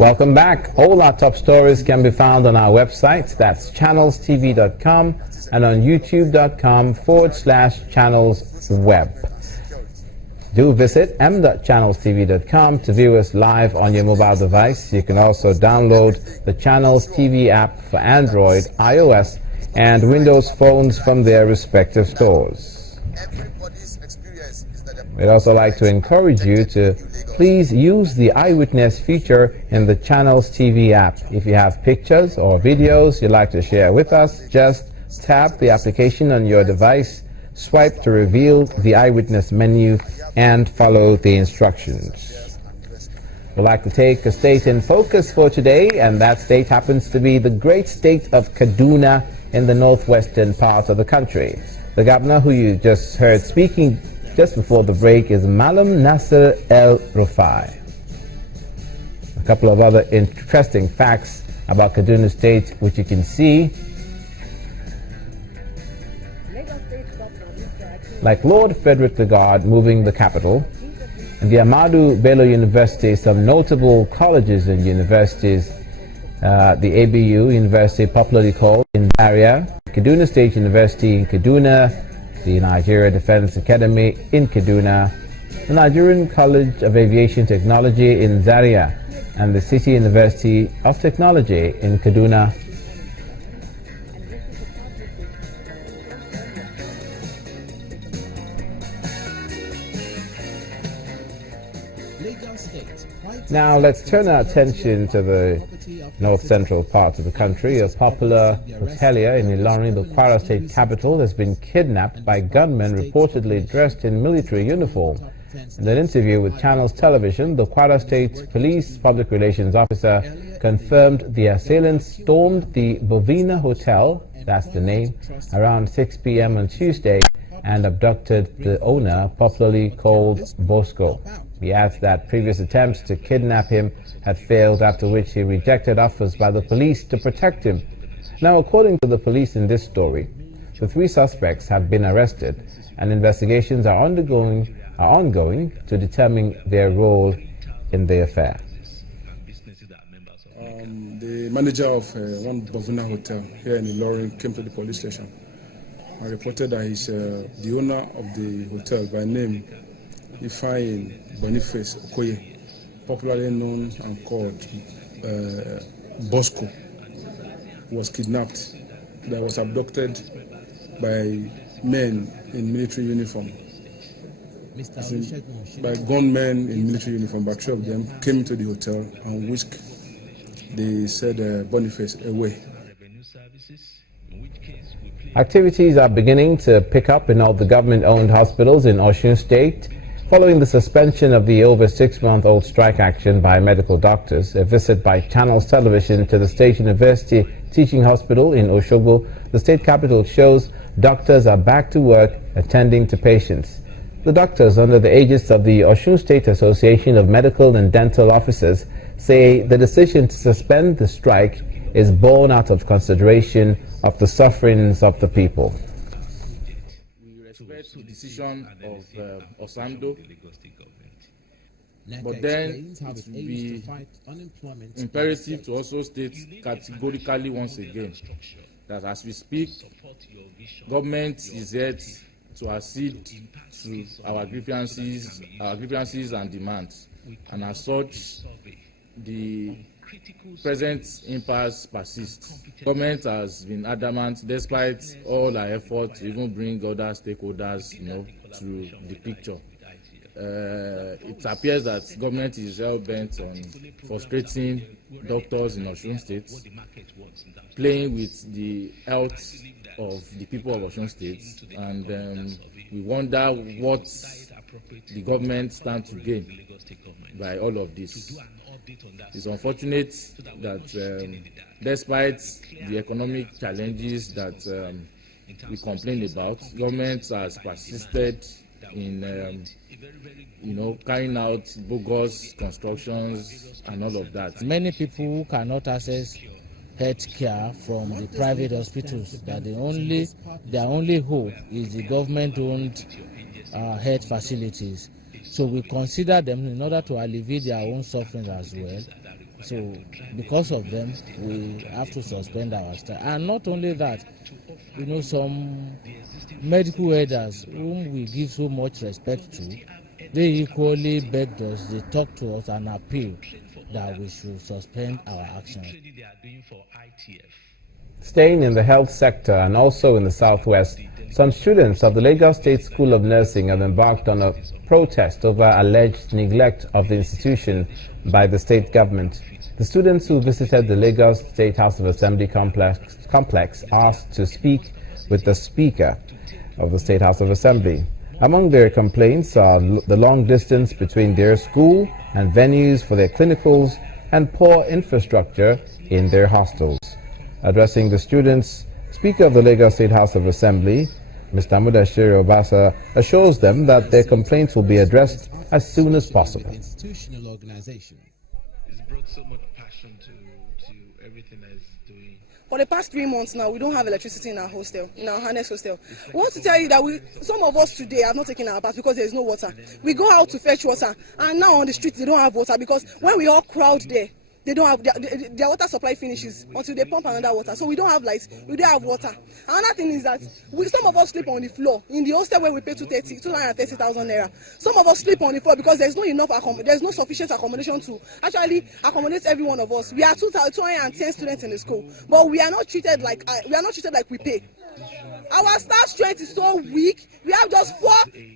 Welcome back. All our top stories can be found on our website. That's channelstv.com and on youtube.com/channelsweb. Do visit m.channelstv.com to view us live on your mobile device. You can also download the Channels TV app for Android, iOS, and Windows phones from their respective stores. We'd also like to encourage you to please use the eyewitness feature in the Channels TV app. If you have pictures or videos you'd like to share with us, just tap the application on your device, swipe to reveal the eyewitness menu, and follow the instructions. We'd like to take a state in focus for today, and that state happens to be the great state of Kaduna in the northwestern part of the country. The governor who you just heard speaking just before the break is Malam Nasser El-Rufai. A couple of other interesting facts about Kaduna State, which you can see. Like Lord Frederick the God moving the capital, and the Ahmadu Bello University, some notable colleges and universities, the ABU University, popularly called in Zaria, Kaduna State University in Kaduna, the Nigeria Defense Academy in Kaduna, the Nigerian College of Aviation Technology in Zaria, and the City University of Technology in Kaduna. Now let's turn our attention to the north central part of the country. A popular hotelier in Ilorin, the Kwara State capital, has been kidnapped by gunmen reportedly dressed in military uniform. In an interview with Channels Television, the Kwara State Police Public Relations Officer confirmed the assailants stormed the Bovina Hotel, that's the name, around 6 p.m. on Tuesday and abducted the owner, popularly called Bosco. He adds that previous attempts to kidnap him had failed, after which he rejected offers by the police to protect him. Now, according to the police in this story, the three suspects have been arrested and investigations are ongoing to determine their role in the affair. The manager of one Bovina hotel here in Ilorin came to the police station and reported that he's the owner of the hotel by name Ifeanyi Boniface Okoye, popularly known and called Bosco, was kidnapped. That was abducted by men in military uniform. By gunmen in military uniform, but three of them came into the hotel and whisked the said Boniface away. Activities are beginning to pick up in all the government-owned hospitals in Osun State. Following the suspension of the over 6-month-old strike action by medical doctors, a visit by Channels Television to the State University Teaching Hospital in Osogbo, the state capital, shows doctors are back to work attending to patients. The doctors, under the aegis of the Osun State Association of Medical and Dental Officers, say the decision to suspend the strike is born out of consideration of the sufferings of the people. The decision of Osando, but then it will be imperative to also state categorically once again that as we speak, government is yet to accede to our grievances and demands, and as such, the present impasse persists. Government has been adamant, despite all our efforts to even bring other stakeholders, to the picture. It appears that government is hell bent on frustrating doctors in Osun State, playing with the health of the people of Osun State, and we wonder what the government stands to gain by all of this. It's unfortunate that despite the economic challenges that we complain about, government has persisted in carrying out bogus constructions and all of that. Many people cannot access health care from the private hospitals, that their only hope is the government-owned health facilities. So we consider them, in order to alleviate their own suffering as well, So because of them, we have to suspend our strike. And not only that, some medical elders whom we give so much respect to, they equally begged us, they talked to us and appealed that we should suspend our action. Staying in the health sector and also in the southwest, some students of the Lagos State School of Nursing have embarked on a protest over alleged neglect of the institution by the state government. The students who visited the Lagos State House of Assembly complex asked to speak with the Speaker of the State House of Assembly. Among their complaints are the long distance between their school and venues for their clinicals and poor infrastructure in their hostels. Addressing the students, Speaker of the Lagos State House of Assembly, Mr. Mudashir Obasa, assures them that their complaints will be addressed as soon as possible. Institutional organization. It's brought so much passion to everything that it's doing. For the past 3 months now, we don't have electricity in our hostel, in our harness hostel. We want to tell you that some of us today have not taken our bath because there is no water. We go out to fetch water, and now on the street they don't have water because when we all crowd there, they don't have their water supply finishes until they pump another water. So we don't have lights, we don't have water. Another thing is that some of us sleep on the floor in the hostel where we pay 230,000 naira. Some of us sleep on the floor because there's no sufficient accommodation to actually accommodate every one of us. We are 210 students in the school, but we are not treated like we pay. Our staff strength is so weak. We have just 4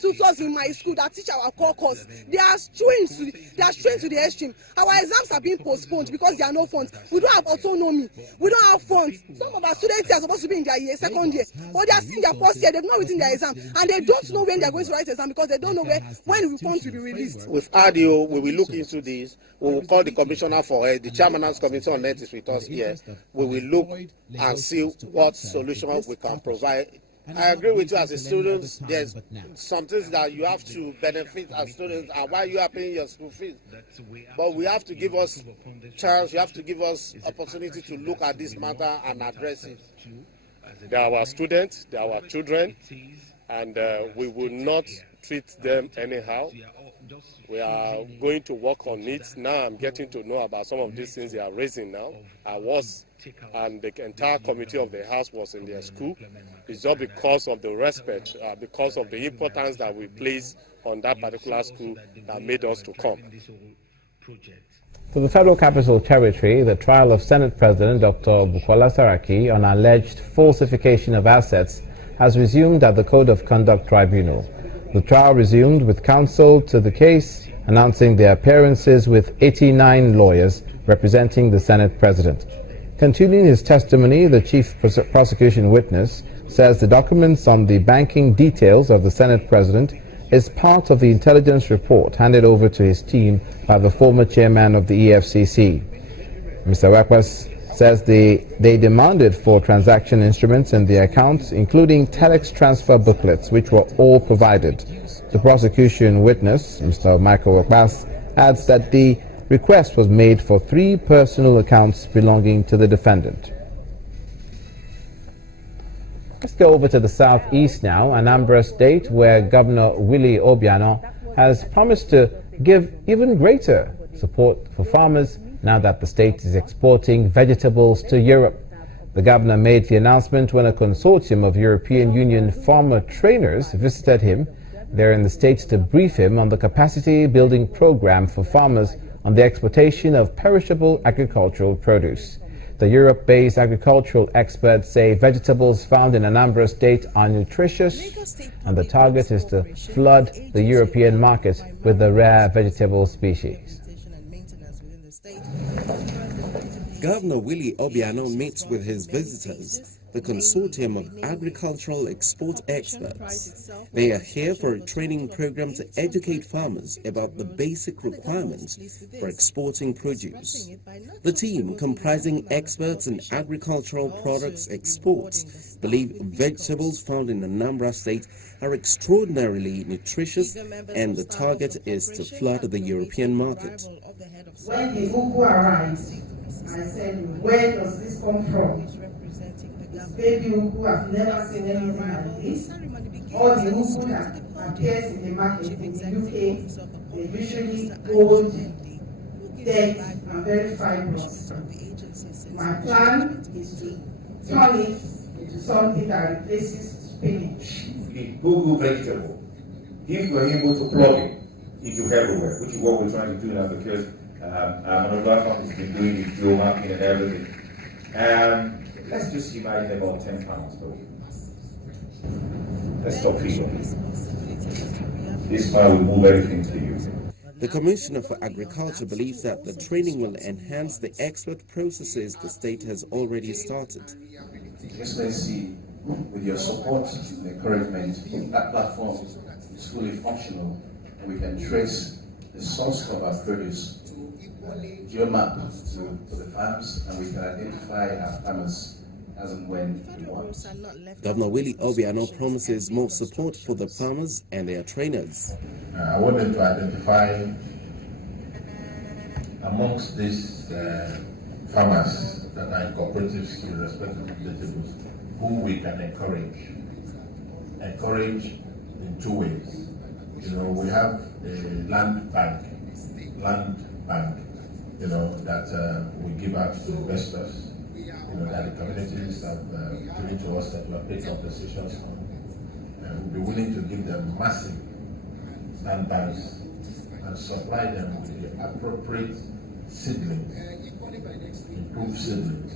tutors in my school that teach our core course. They are strained to the extreme. Our exams are being postponed because there are no funds. We don't have autonomy. We don't have funds. Some of our students are supposed to be in their second year, or they are still in their first year. They've not written their exam, and they don't know when they are going to write exam because they don't know when the funds will be released. With RDO, we will look into this. We will call the commissioner for it. The chairman of the committee on net is with us here. We will look and see what solution we can provide. I agree with you as a student. There's some things that you have to benefit as students and while you are paying your school fees. But we have to give us chance, you have to give us opportunity to look at this matter and address it. They are our students, they are our children, and we will not treat them anyhow. We are going to work on it. Now I'm getting to know about some of these things they are raising now. And the entire committee of the House was in their school. It's just because of the respect, because of the importance that we place on that particular school that made us to come. To the Federal Capital Territory, the trial of Senate President Dr. Bukola Saraki on alleged falsification of assets has resumed at the Code of Conduct Tribunal. The trial resumed with counsel to the case announcing their appearances with 89 lawyers representing the Senate President. Continuing his testimony, the chief prosecution witness says the documents on the banking details of the Senate President is part of the intelligence report handed over to his team by the former chairman of the EFCC. Mr. Wakwas says they demanded for transaction instruments in the accounts, including telex transfer booklets, which were all provided. The prosecution witness, Mr. Michael Wakwas, adds that the request was made for 3 personal accounts belonging to the defendant. Let's go over to the southeast now, Anambra State, where Governor Willie Obiano has promised to give even greater support for farmers now that the state is exporting vegetables to Europe. The governor made the announcement when a consortium of European Union farmer trainers visited him there in the state to brief him on the capacity building program for farmers on the exportation of perishable agricultural produce. The Europe-based agricultural experts say vegetables found in Anambra State are nutritious, and the target is to flood the European market with the rare vegetable species. Governor Willie Obiano meets with his visitors, the consortium of agricultural export experts. They are here for a training program to educate farmers about the basic requirements for exporting produce. The team, comprising experts in agricultural products exports, believe vegetables found in Anambra State are extraordinarily nutritious, and the target is to flood the European market. When the ugu arrived, I said, where does this come from? This baby ugu, I've never seen anything like this. All the ugu that appears in the market in the UK, they usually hold dead and very fibrous. My plan is to turn it into something that replaces spinach. The Google vegetable, if we're able to plug it into everywhere, which is what we're trying to do now, because another company has been doing the geomapping and everything. Let's just imagine about £10 per week. Let's stop figuring. This far will move everything to you. The Commissioner for Agriculture believes that the training will enhance the export processes the state has already started. Excellency, with your support and encouragement, that platform is fully functional and we can trace the source of our produce, geomap to the farms, and we can identify our farmers as and when we want. Governor Willie Obiano promises more support for the farmers and their trainers. I want them to identify amongst these farmers that are in cooperatives with respect to vegetables, whom we can encourage. Encourage in two ways. You know, we have a land bank, that we give out to investors. You know, that the communities have given to us that we have paid compensations on. And we'll be willing to give them massive land banks and supply them with the appropriate seedlings, improved seedlings,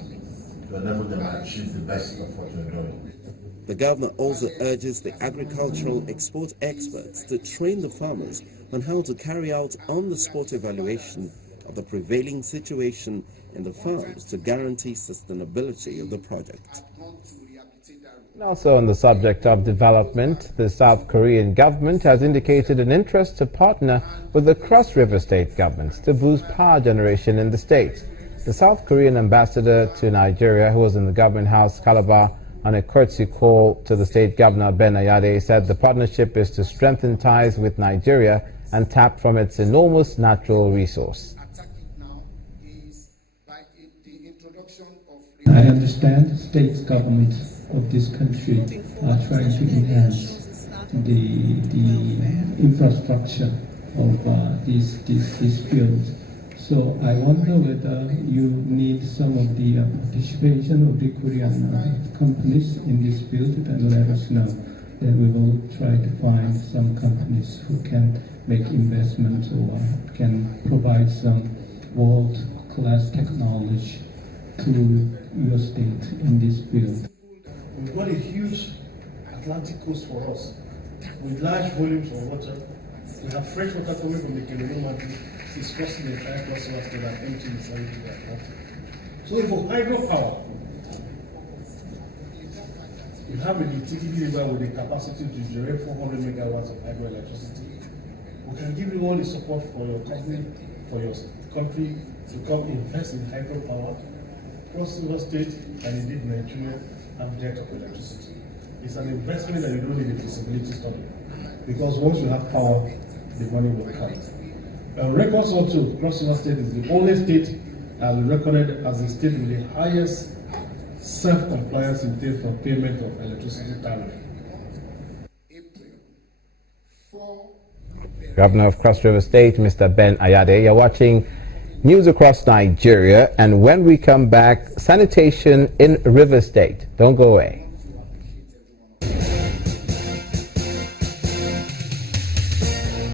to enable them to achieve the best of what we're doing. The governor also urges the agricultural export experts to train the farmers on how to carry out on-the-spot evaluation of the prevailing situation in the farms to guarantee sustainability of the project. Also on the subject of development, the South Korean government has indicated an interest to partner with the Cross River State governments to boost power generation in the state. The South Korean ambassador to Nigeria, who was in the government house, Calabar, on a courtesy call to the state governor, Ben Ayade, said the partnership is to strengthen ties with Nigeria and tap from its enormous natural resource. I understand state governments of this country are trying to enhance the infrastructure of this field. So I wonder whether you need some of the participation of the Korean companies in this field, and let us know. Then we will try to find some companies who can make investments or can provide some world-class technology to your state in this field. We've got a huge Atlantic coast for us, with large volumes of water. We have fresh water coming from the Kidnapping Mountain, it's crossing the entire coast of Australia and emptying inside into the Atlantic. So for hydropower, we have a utility river with the capacity to generate 400 megawatts of hydroelectricity. We can give you all the support for your company, for your country to come invest in hydropower. Cross River State and indeed Nigeria have debt of electricity. It's an investment that you don't need a feasibility study, because once you have power, the money will come. Records also, Cross River State is the only state as recorded as the state with the highest self-compliance in terms of payment of electricity tariff. Governor of Cross River State, Mr. Ben Ayade. You're watching News Across Nigeria, and when we come back, sanitation in River State. Don't go away.